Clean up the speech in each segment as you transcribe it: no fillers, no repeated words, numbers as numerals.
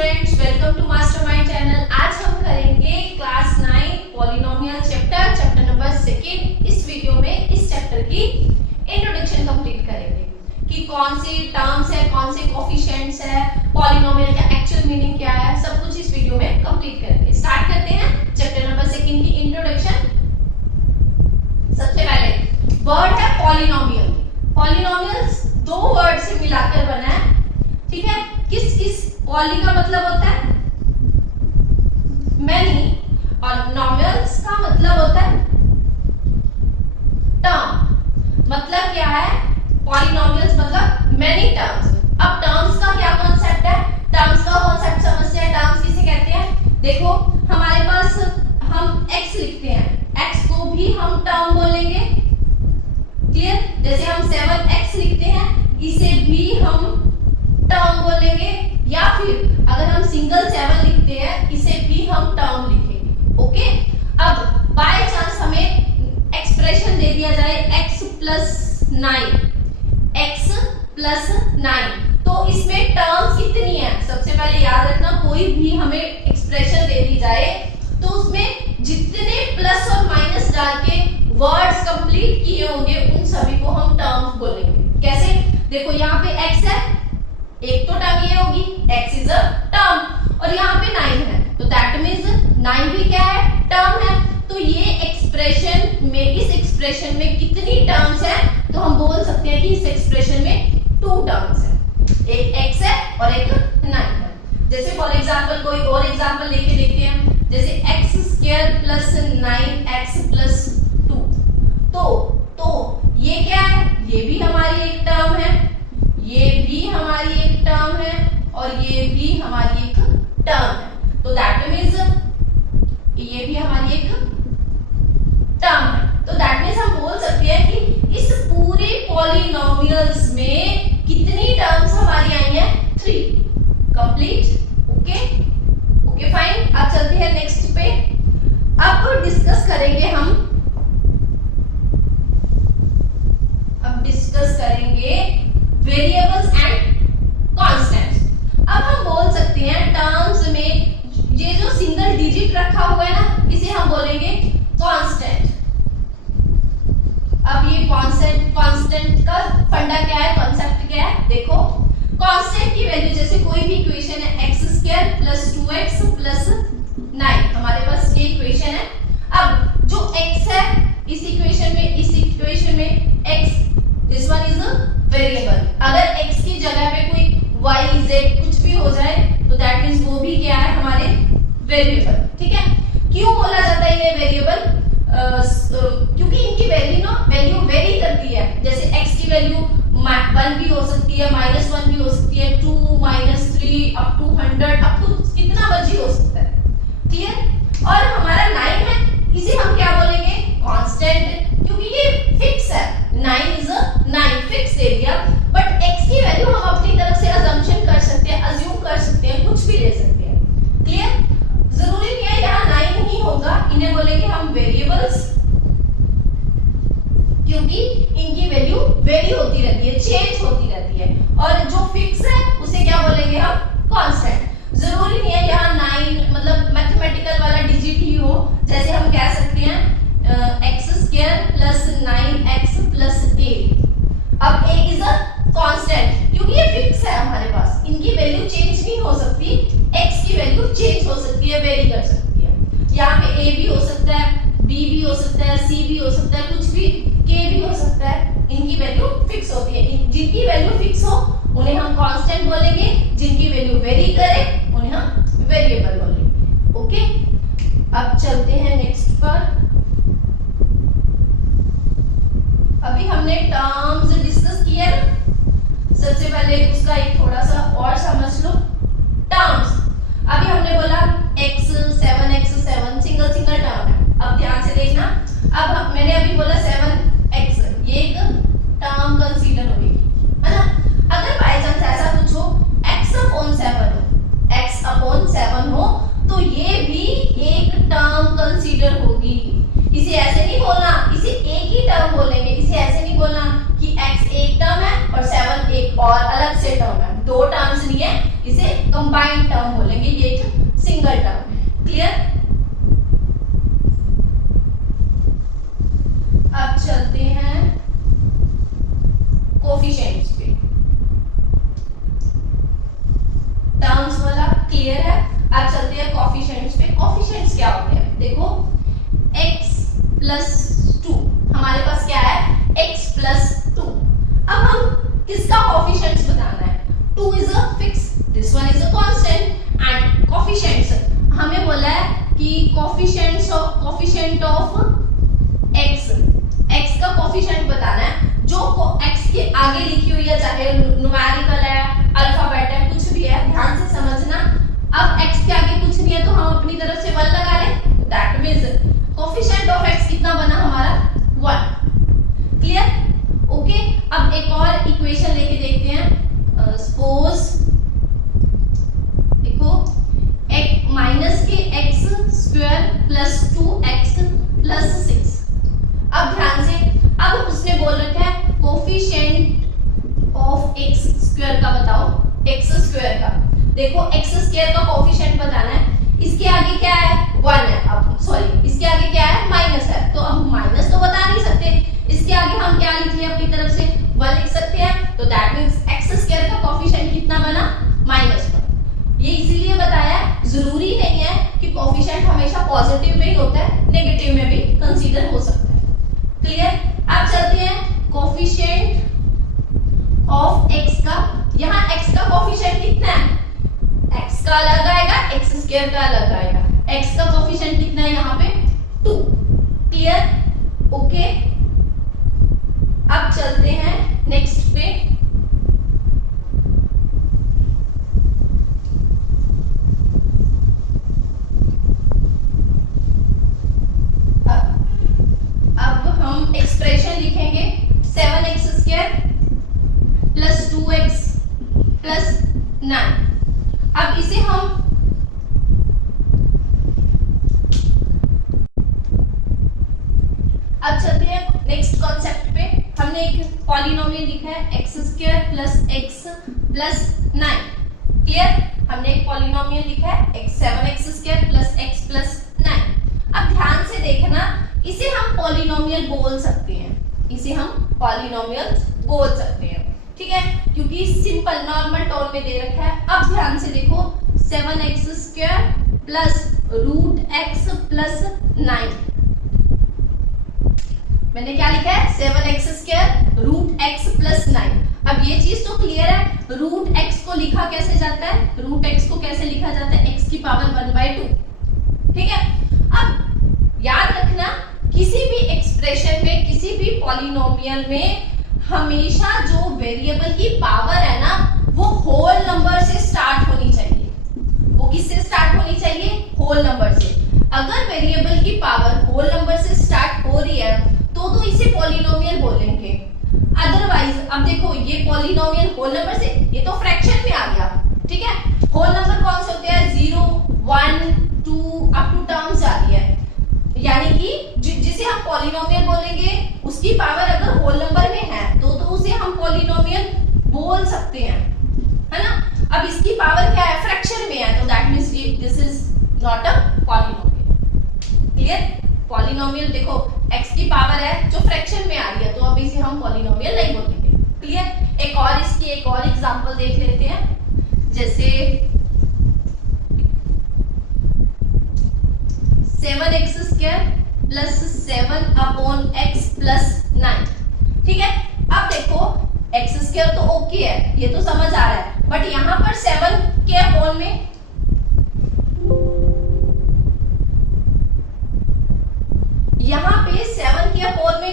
Students, welcome to mastermind channel. आज हम करेंगे क्लास 9 पॉलिनोमियल चैप्टर नंबर 2। इस वीडियो में इस चैप्टर की इंट्रोडक्शन कंप्लीट करेंगे कि कौन सी टर्म्स है, कौन से कोफिशिएंट्स है, पॉलिनोमियल का एक्चुअल मीनिंग क्या है, सब कुछ इस वीडियो में कंप्लीट करेंगे। स्टार्ट करते हैं चैप्टर नंबर 2 की इंट्रोडक्शन। सबसे पहले वर्ड है पॉलिनोमियल। पॉलिनोमियल दो वर्ड से मिलाकर बना है, ठीक है। किस किस पॉली का मतलब होता है मैनी और नॉमिनल्स का मतलब होता है टर्म। मतलब क्या है, पॉलिनोमियल्स मतलब मैनी टर्म्स। अब टर्म्स का क्या कॉन्सेप्ट है, टर्म्स का कॉन्सेप्ट समझते हैं। टर्म्स किसे कहते हैं, देखो हमारे पास हम x लिखते हैं, x को भी हम टर्म बोलेंगे, क्लियर। जैसे हम 7x लिखते हैं, इसे भी हम टर्म बोलेंगे, या फिर अगर हम सिंगल 7 लिखते हैं, इसे भी हम टर्म लिखेंगे, ओके। अब बाय चांस हमें एक्सप्रेशन दे दिया जाए x + 9, x + 9, तो इसमें टर्म्स कितनी है। सबसे पहले याद रखना, कोई भी हमें एक्सप्रेशन दे दी जाए तो उसमें जितने प्लस और माइनस डाल के वर्ड्स कंप्लीट किए होंगे उन सभी को हम टर्म्स बोलेंगे। कैसे, देखो यहाँ पे x है, एक तो टर्म ये होगी x इज अ टर्म, और यहाँ पे 9 है, तो दैट मींस 9 भी क्या है, टर्म है। तो ये एक्सप्रेशन में, इस एक्सप्रेशन में कितनी टर्म्स है, तो हम बोल सकते हैं कि इस एक्सप्रेशन में 2 टर्म्स है, एक x है और एक 9 है। जैसे फॉर एग्जांपल कोई और एग्जांपल लेके देखते हैं, जैसे x² + 9x + 2, तो ये क्या है, ये भी हमारी एक टर्म है, ये भी हमारी एक टर्म है, और ये भी हमारी एक टर्म है। तो दैट मींस ये भी हमारी एक टर्म है। तो दैट मींस हम बोल सकते हैं कि इस पूरे पॉलिनोमियल्स में कितनी टर्म्स हमारी आई हैं, 3 कंप्लीट, ओके फाइन। अब चलते हैं नेक्स्ट पे। अब डिस्कस करेंगे वेरिएबल्स एंड कांस्टेंट्स। अब हम बोल सकते हैं टर्म्स में ये जो सिंगल डिजिट रखा हुआ है ना, इसे हम बोलेंगे कांस्टेंट। अब ये कांस्टेंट का फंडा क्या है, कांसेप्ट क्या है, देखो कांस्टेंट की वैल्यू, जैसे कोई भी इक्वेशन है x² + 2x + 9, हमारे पास ये इक्वेशन है। अब जो x है इस इक्वेशन में x, this one is a variable. अगर x की जगह पे कोई y z कुछ भी हो जाए तो दैट मींस वो भी क्या है, हमारे वेरिएबल, ठीक है। क्यों बोला जाता है ये वेरिएबल, क्योंकि इनकी वैल्यू वेरी करती है। जैसे x की वैल्यू 1 भी हो सकती है, -1 भी हो सकती है, 2, -3, अप टू 100, अप टू कितना मर्जी हो सकता है, क्लियर। और हमारा 9 है, इसे हम क्या बोलेंगे, कांस्टेंट, क्योंकि ये फिक्स है। 9 इज अ 9 फिक्स दे दिया, बट x की वैल्यू हम अपनी तरफ से अजम्पशन कर सकते हैं, अज्यूम कर सकते हैं, कुछ भी ले सकते हैं, क्लियर। जरूरी नहीं है यहाँ 9 ही होगा, इन्हें बोलेंगे हम वेरिएबल्स, क्योंकि इनकी वैल्यू वेरी होती रहती है, चेंज होती रहती है। और जो फिक्स है उसे क्या बोलेंगे हम, कांस्टेंट। जरूरी नहीं है यहाँ 9 मतलब मैथमेटिकल वाला डिजिट ही हो, जैसे हम कह सकते हैं x² + 9x + 8। अब a इज अ कांस्टेंट, क्योंकि ये फिक्स है हमारे पास, इनकी वैल्यू चेंज नहीं हो सकती, x की वैल्यू चेंज हो सकती है, वेरी कर सकती है। यहाँ पे a भी हो सकता है, b भी हो सकता है, c भी हो सकता है, कुछ भी, k भी हो सकता है, इनकी वैल्यू फिक्स होती है। जिनकी वैल्यू फिक्स हो उन्हें हम कांस्टेंट बोलेंगे, जिनकी वैल्यू वेरी करे उन्हें हम वेरिएबल बोलेंगे, ओके। अब चलते हैं नेक्स्ट पर। अभी हमने टर्म्स डिस्कस किया है, सबसे पहले उसका एक थोड़ा सा और समझ लो टर्म्स। अभी हमने बोला x 7x7 सिंगल टर्म है। अब ध्यान से देखना, अब मैंने अभी बोला 7x, ये एक टर्म कंसीडर होगी, है ना। अगर बाय चांस ऐसा कुछ हो x/7 हो, तो ये भी एक टर्म कंसीडर होगी। इसे ऐसे नहीं बोलना, इसे एक ही टर्म बोलेंगे, इसे ऐसे नहीं बोलना कि x एक टर्म है और 7 एक और अलग से टर्म है, दो दो टर्म्स नहीं है, इसे कंबाइंड टर्म बोलेंगे, ये एक सिंगल टर्म है। क्लियर? अब चलते हैं कोफिशिएंट्स पे। टर्म्स वाला क्लियर है, अब चलते हैं कोफिशिएंट्स पे। कोफिशिएंट्स क्या होते हैं? देखो x + 2, हमारे पास क्या है? x + 2। अब हम किसका कोफिशिएंट्स बताना है? 2 is a fix, this one is a constant, and coefficients हमें बोला है कि कोफिशिएंट ऑफ x का कोफिशिएंट बताना है, जो x के आगे लिखी हुई है, चाहे न्यूमेरिकल है, अल्फाबेट है, कुछ भी है, ध्यान से समझना। अब x के आगे कुछ नहीं है तो हम अपनी तरफ से 1 लगा लें, that means coefficient of x कितना बना हमारा? 1। क्लियर? ओके, अब एक और इक्वेशन लेके देखते हैं। सपोज देखो माइनस के x² + 2x + 6। अब ध्यान से, अब उसने बोल रखा है कोफिशिएंट ऑफ x² का बताओ, x² का। देखो x² का कोफिशिएंट बताना है, इसके आगे क्या है? 1 है। अब सॉरी, इसके आगे क्या है? माइनस है, तो अब माइनस तो बता नहीं सकते, इसके आगे हम क्या लिख लें अपनी तरफ से? 1 लिख सकते हैं, तो दैट मींस x² का कोफिशिएंट कितना बना? -1। ये इसीलिए बताया, जरूरी नहीं है कि कोफिशिएंट हमेशा पॉजिटिव में ही होता है, नेगेटिव में भी कंसीडर हो सकता है। क्लियर? अब चलते हैं कोफिशिएंट ऑफ x का। यहाँ x का कोफिशिएंट कितना है? x का अलग आएगा, x² का अलग आएगा। x का कोफिशिएंट कितना है यहाँ पे? 2। क्लियर? ओके, अब चलते हैं नेक्स्ट पे। अब हम एक्सप्रेशन लिखेंगे 7x² + 2x + 9। अब इसे हम अब चलते हैं नेक्स्ट कॉन्सेप्ट पे। हमने एक पॉलिनोमियल लिखा है x² + x + 9। क्लियर? हमने एक पॉलिनोमियल लिखा है 7x² + x + 9। अब ध्यान से देखना, इसे हम पॉलिनोमियल बोल सकते हैं, इसे हम पॉलिनोमियल बोल सकते हैं, ठीक है, क्योंकि सिंपल नॉर्मल टोन में दे रखा है। अब ध्यान से देखो 7x² + √x + 9। मैंने क्या लिखा है? 7x² √x + 9। अब ये चीज तो क्लियर है, √x को लिखा कैसे जाता है? √x को कैसे लिखा जाता है? x की पावर 1/2। ठीक है, अब याद रखना, किसी भी एक्सप्रेशन में, किसी भी पॉलिनोमियल में हमेशा जो वेरिएबल की पावर है ना, वो होल नंबर से स्टार्ट होनी चाहिए। वो किससे स्टार्ट होनी चाहिए? होल नंबर से। अगर वेरिएबल की पावर होल नंबर से स्टार्ट हो रही है तो इसे पॉलिनोमियल बोलेंगे। अदरवाइज, अब देखो ये पॉलिनोमियल होल नंबर से, ये तो फ्रैक्शन में आ गया, ठीक है। होल नंबर कौन से होते हैं? 0, 1, 2 अप टू टर्म्स आ रही है, यानी कि जिसे हम पॉलिनोमियल बोलेंगे उसकी पावर अगर होल नंबर में है तो उसे हम पॉलिनोमियल बोल सकते हैं, है ना। अब इसकी पावर क्या है? फ्रैक्शन में है, तो that means this is not a polynomial. Clear? Polynomial देखो x की पावर है जो फ्रैक्शन में आ रही है, तो अब इसे हम पॉलिनोमियल नहीं बोलेंगे। क्लियर? एक और इसकी एक और एग्जांपल देख लेते हैं, जैसे 7x² + 7/x + 9। ठीक है, अब देखो x² तो ओके है, ये तो समझ आ रहा है, बट यहाँ पर 7 के अपॉन में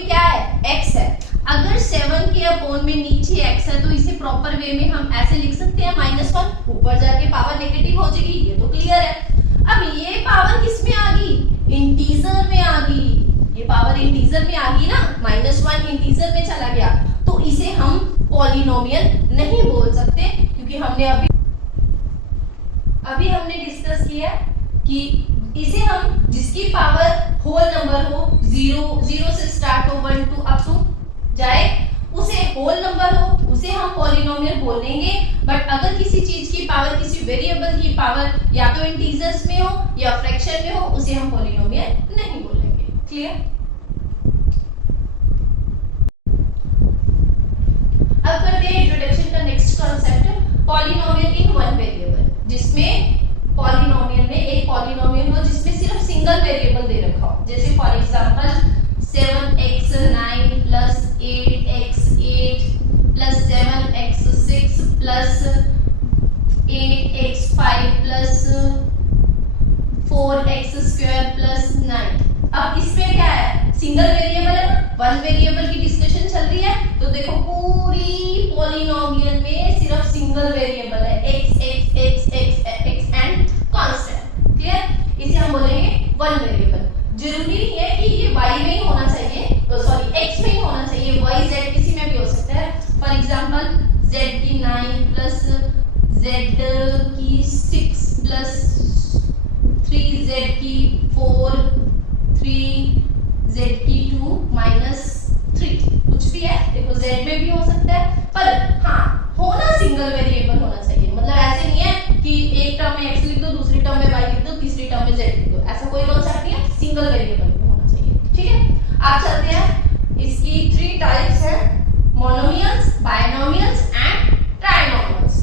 क्या है? x है। अगर 7 के अपॉन में नीचे x है तो इसे प्रॉपर वे में हम ऐसे लिख सकते हैं -1, ऊपर जाके पावर नेगेटिव हो जाएगी, ये तो क्लियर है। अब ये पावर किस में आ गई? इंटीजर में आ गई। ये पावर इंटीजर में आ गई ना, -1 इंटीजर में चला गया, तो इसे हम पॉलिनोमियल नहीं बोल सकते, क्योंकि हमने अभी हमने डिस्कस किया कि इसे हम जिसकी पावर होल नंबर हो, 0 से स्टार्ट हो, 1 2 अप टू जाए, उसे होल नंबर हो, उसे हम पॉलिनोमियल बोलेंगे। बट अगर किसी चीज की पावर, किसी वेरिएबल की पावर या तो इंटीजर्स में हो या फ्रैक्शन में हो, उसे हम पॉलिनोमियल नहीं बोलेंगे। क्लियर? अब करते हैं इंट्रोडक्शन का next concept, polynomial in one variable, जिसमें पॉलिनोमियल में एक पॉलिनोमियल हो जिसमें सिर्फ सिंगल वेरिएबल दे रखा हो। जैसे for example 7x9 plus 8x8 plus 7x6 plus 8x5 plus 4x square plus 9। अब इसमें क्या है, सिंगल वेरिएबल है, वन वेरिएबल की डिस्कशन चल रही है। तो देखो पूरी पॉलिनोमियल में सिर्फ सिंगल वेरिएबल है, x x x x x and constant. Clear? इसे हम बोलेंगे वन वेरिएबल। जरूरी नहीं है कि ये y में ही होना चाहिए, सॉरी x में ही होना चाहिए, y z किसी में भी हो सकता है। फॉर एग्जांपल z की 9 प्लस z की 6 प्लस 3z की 4 3z की 2 माइनस 3, कुछ भी है। देखो z में भी हो सकता है, पर हाँ होना सिंगल वेरिएबल होना चाहिए। मतलब ऐसे नहीं है कि एक टर्म में x लिख दो, दूसरी टर्म में y लिख दो, तीसरी टर्म में z लिख दो, ऐसा कोई कॉन्सेप्ट नहीं है, सिंगल वेरिएबल में होना चाहिए। ठीक है, आप चलते हैं, इसकी 3 टाइप्स हैं, मोनोमियल्स, बायनोमियल्स एंड ट्राइनोमियल्स।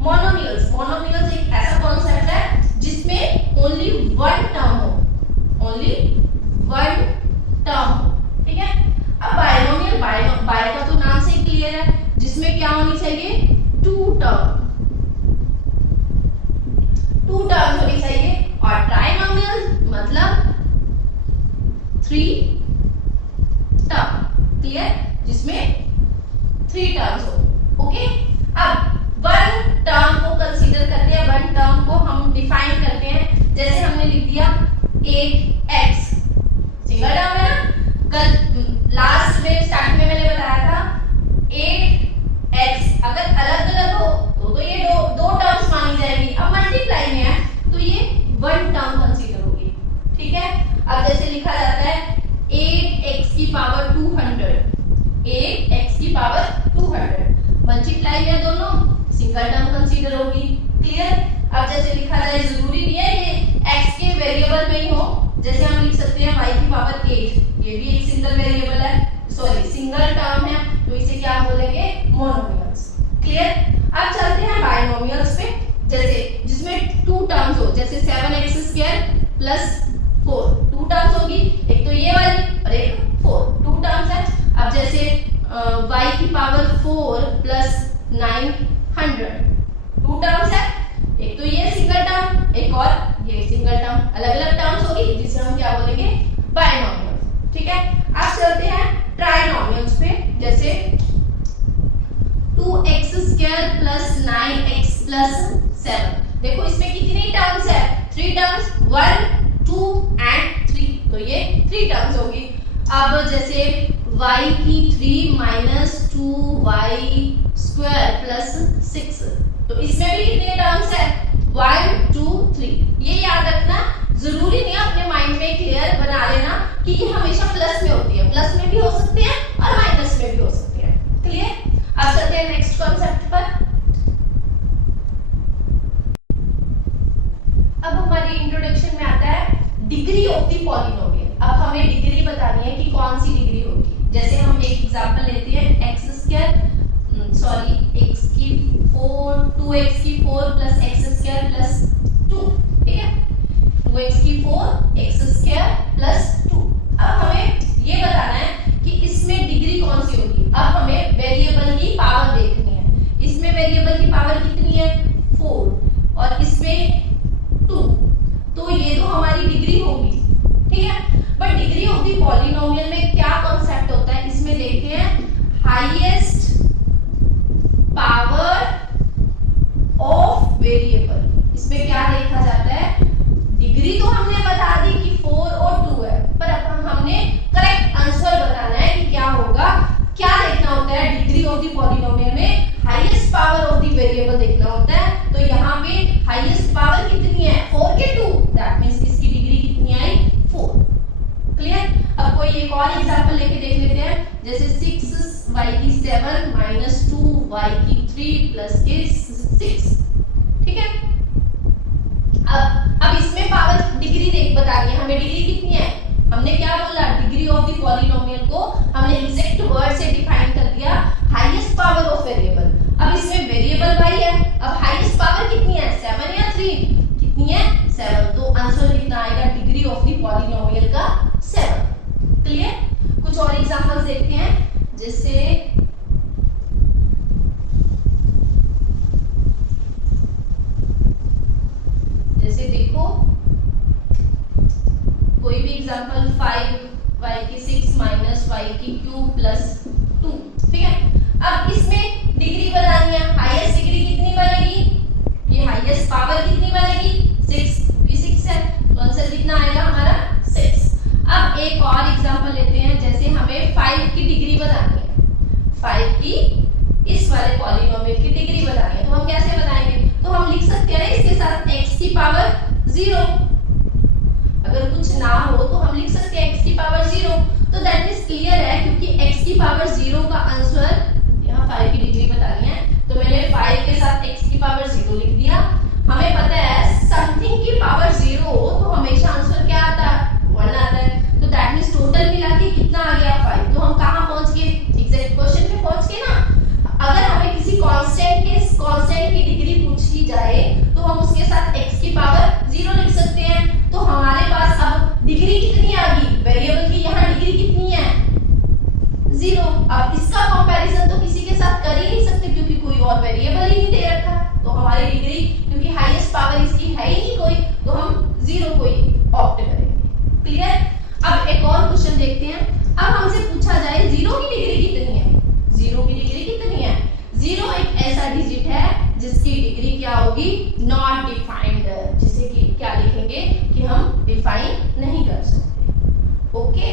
मोनोमियल्स एक ऐसा कॉन्सेप्ट है जिसमें ओनली वन टर्म हो, ओनली वन टर्म हो। ठीक है, अब बायनोमियल, बाय का तो नाम से ही क्लियर है, जिसमें क्या होनी चाहिए, टू टर्म्स होनी चाहिए। और ट्राइनोमियल मतलब 3 टर्म। क्लियर? जिसमें 3 टर्म्स हो। ओके, अब वन टर्म को कंसीडर करते हैं, वन टर्म को हम डिफाइन करते हैं। जैसे हमने लिख दिया 8x, सिंगल टर्म है ना। कल लास्ट में स्टार्टिंग में मैंने बताया था 8x अगर अलग अलग हो तो ये दो टर्म्स मानी जाएगी। अब मल्टीप्लाई में है तो ये वन टर्म कंसीडर होगी। ठीक है, अब जैसे लिखा जाता है 8x की पावर 200, 8x की पावर 200, मल्टीप्लाई है दोनों, सिंगल टर्म कंसीडर होगी। क्लियर? अब जैसे लिखा जाए, जरूरी नहीं है ये x के वेरिएबल में ही हो, जैसे हम लिख सकते हैं y की पावर 8, ये भी एक सिंगल वेरिएबल है, सॉरी सिंगल टर्म है, तो इसे क्या बोलेंगे, मोनोमियल्स। क्लियर? अब चलते हैं बायनोमियल्स पे, जैसे जिसमें 2 टर्म्स हो, जैसे 7x² प्लस 4, 2 टर्म्स होगी, एक तो ये वाली और एक 4, 2 टर्म्स है। अब जैसे y की पावर 4 प्लस 900, 2 टर्म्स है, एक तो ये सिंगल टर्म, एक और ये सिंगल टर्म, अलग अलग टर्म्स होगी, जिसे हम क्या बोलेंगे, बायनोमियल। ठीक है, अब चलते हैं ट्राइनोमियल्स पे, जैसे 2x² प्लस 9x प्लस 7। देखो इसमें कितनी टर्म्स है, 3 टर्म्स, 1 2 एंड 3, तो ये 3 टर्म्स होगी। अब जैसे y की 3 माइनस 2y स्क्वायर प्लस 6, तो इसमें भी कितने टर्म्स है, 1 2 3। ये याद रखना, जरूरी नहीं है, अपने माइंड में क्लियर बना लेना कि ये हमेशा प्लस में होती है, प्लस में भी हो सकते हैं और माइनस में भी हो सकते हैं। क्लियर? अब चलते हैं नेक्स्ट कॉन्सेप्ट पर। अब हमारी इंट्रोडक्शन में आता है डिग्री ऑफ द पॉलिनोमियल। अब हमें डिग्री बतानी है कि कौन सी डिग्री होगी। जैसे हम एक एग्जांपल लेते हैं, x की 4 2x की 4 प्लस x² प्लस 2। ठीक है, 2x की 4 x² प्लस 2। अब हमें ये बताना है कि इसमें डिग्री कौन सी होगी। अब हमें वेरिएबल की पावर देखनी है, इसमें वेरिएबल की पावर कितनी है, 4, और इसमें 2, तो ये तो हमारी डिग्री होगी। ठीक है, but degree of the polynomial में क्या कॉन्सेप्ट होता है, इसमें देखते हैं हाईएस्ट पावर ऑफ वेरिएबल। इसमें क्या देखा जाता है, डिग्री तो हमने बता दी कि 4 और 2 है, पर अब हमने करेक्ट आंसर बताना है कि क्या होगा। क्या देखना होता है डिग्री ऑफ द पॉलिनोमियल में, highest power of the variable देखना होता है। तो यहाँ पे हाईएस्ट पावर कितनी है, 4 के 2, दैट मींस इसकी डिग्री कितनी आई, 4। क्लियर? अब कोई एक और एग्जांपल लेके देख लेते हैं, जैसे 6y की 7 माइनस 2 y की 3 प्लस के 6, ठीक है। अब इसमें पावर डिग्री देख बतानी है हमें, डिग्री कितनी है, हमने क्या बोला, डिग्री ऑफ द पॉलिनोमियल को हमने एग्जैक्ट वर्ड से डिफाइन कर दिया, हाईएस्ट पावर ऑफ वेरिएबल। अब इसमें वेरिएबल y है, अब हाईएस्ट पावर कितनी है, 7 या 3, कितनी है 7, तो आंसर कितना आएगा, डिग्री ऑफ द पॉलिनोमियल का 7। क्लियर। कुछ और एग्जांपल्स देखते हैं, जैसे देखो कोई भी एग्जांपल 5y की 6 माइनस y की क्यूब प्लस 2, ठीक है। अब इसमें डिग्री बतानी है, हाईएस्ट डिग्री कितनी बनेगी, ये हाईएस्ट पावर कितनी बनेगी 6, भी 6 है, तो आंसर कितना आएगा हमारा 6। अब एक और एग्जांपल लेते हैं, जैसे हमें 5 की डिग्री बतानी है, 5 की इस वाले पॉलिनोमियल की डिग्री बतानी है, तो हम कैसे बताएंगे, तो हम लिख सकते हैं इसके साथ x की पावर 0, अगर कुछ ना हो तो हम लिख सकते हैं x की पावर 0, तो दैट इज क्लियर है, क्योंकि x की पावर 0 का आंसर, यहाँ 5 की डिग्री बतानी है, तो मैंने 5 के साथ x की पावर 0 लिख दिया। हमें पता है समथिंग की पावर 0 हो तो हमेशा आंसर क्या आता है, 1 आता है, तो दैट मींस टोटल मिला के कितना आ गया 5, तो हम कहाँ पहुंच गए, एग्जैक्ट क्वेश्चन पे पहुंच गए ना। अगर हमें किसी कांस्टेंट की डिग्री पूछी जाए तो हम उसके साथ x की पावर 0 लिख सकते हैं, तो हमारे पास अब डिग्री कितनी आ गई, वेरिएबल की यहाँ डिग्री कितनी है 0। अब इसका कंपैरिजन तो किसी के साथ कर ही नहीं सकते, क्योंकि कोई और वेरिएबल ही नहीं दे रखा, तो हमारी डिग्री, क्योंकि हाईएस्ट पावर इसकी है ही नहीं कोई, तो हम 0 को ही ऑप्ट करेंगे। क्लियर। अब एक और क्वेश्चन देखते हैं, अब हमसे पूछा जाए 0 की डिग्री कितनी है, 0 की डिग्री कितनी है, 0 एक ऐसा डिजिट है जिसकी डिग्री क्या होगी, नॉट डिफाइंड, जिसे कि क्या लिखेंगे कि हम डिफाइन नहीं कर सकते। ओके।